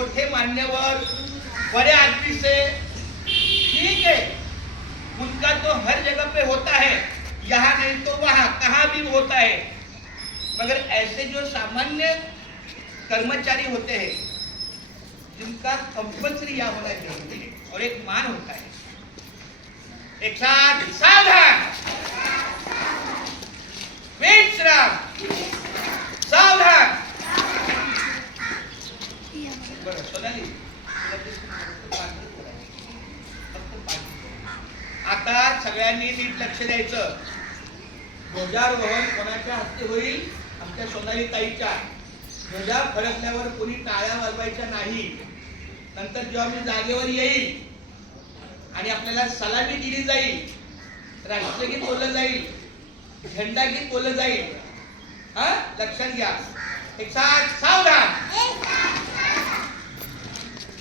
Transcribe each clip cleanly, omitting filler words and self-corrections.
मोठे मान्यवर, बड़े आदमी से ठीक है, उनका तो हर जगह पे होता है, यहाँ नहीं तो वहाँ, कहाँ भी होता है। मगर ऐसे जो सामान्य कर्मचारी होते हैं जिनका कंपल्सरी यहाँ होना चाहिए और एक मान होता है। एक साथ सावधान, विश्राम, सावधान। बरं सोनाली, आता सगळ्यांनी नीट लक्ष द्यायचं। ध्वजारोहण कोणाच्या हस्ते होईल? आमच्या सोनाली ताईच्या। ध्वजा फडकल्यावर कोणी टाळ्या वाजवायच्या नाही। नंतर जेव्हा मी जागेवर येईल आणि आपल्याला सलामी दिली जाईल, राष्ट्रगीत बोललं जाईल, झेंडा गीत बोललं जाईल, हा लक्षात घ्या। एक साथ सावधान,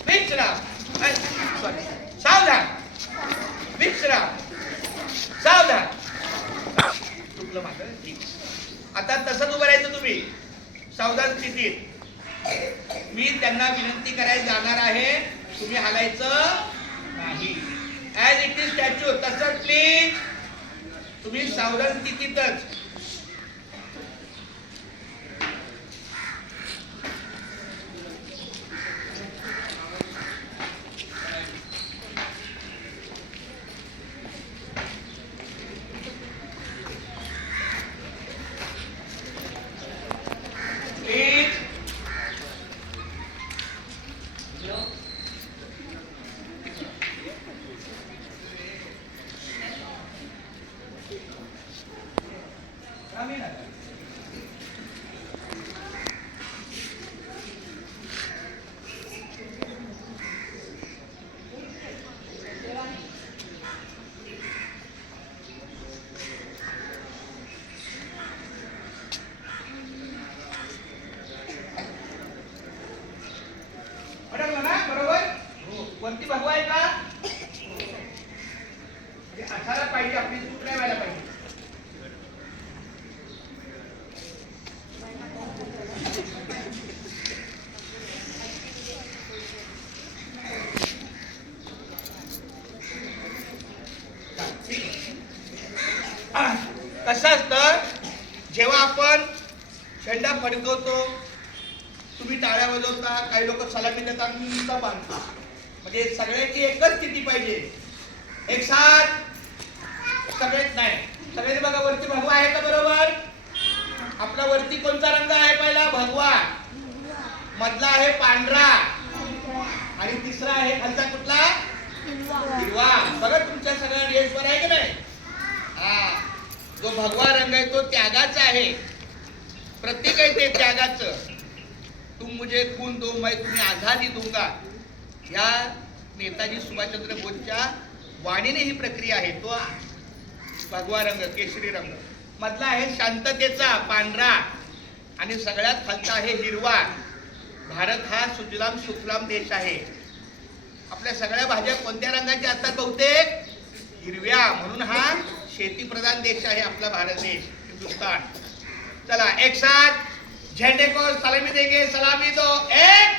विश्राम, सॉरी सावधान, विश्राम, सावधान। चुकलं माझं, ठीक। आता तसंच उभं राहायचं तुम्ही सावधान स्थितीत। मी त्यांना विनंती करायला जाणार आहे, तुम्ही हालायचं नाही। ऍज इट इज स्टॅच्यू तसंच प्लीज तुम्ही सावधान स्थितीतच। कोणती भगवा आहे का? असायला पाहिजे, आपली चूक नाही व्हायला पाहिजे। कसं असतं, जेव्हा आपण झेंडा फडकवतो, तुम्ही टाळ्या वाजवता, काही लोक सलामी देतात, नुसता बांधता, म्हणजे सगळ्यांची एकच स्थिती पाहिजे। एक साथ सगळेच नाही, सगळ्यांनी बघा वरती भगवा आहे का? बरोबर। आपला वरती कोणता रंग आहे? पहिला भगवा, मधला आहे पांढरा आणि तिसरा आहे खालचा कुठला? हिरवा। बघा तुमच्या सगळ्या ड्रेसवर आहे की नाही? हा, जो भगवा रंग आहे तो त्यागाचा आहे, प्रतीक आहे ते त्यागाचं। तुम मुझे खून दो मैं तुम्हें आजादी दूंगा, या नेताजी सुभाषचंद्र बोसच्या वाणीने ही प्रक्रिया आहे। तो भगवा रंग, केशरी रंग, मधला आहे शांततेचा पांढरा आणि सगळ्यात खालचा आहे हिरवा। भारत हा सुजलाम सुफलाम देश आहे। आपल्या सगळ्या भाज्या कोणत्या रंगाच्या असतात? बहुतेक हिरव्या, म्हणून हा शेतीप्रधान देश आहे आपला भारत देश, हिंदुस्तान। चला एक साथ झंडे को सलामी देंगे, सलामी दो, एक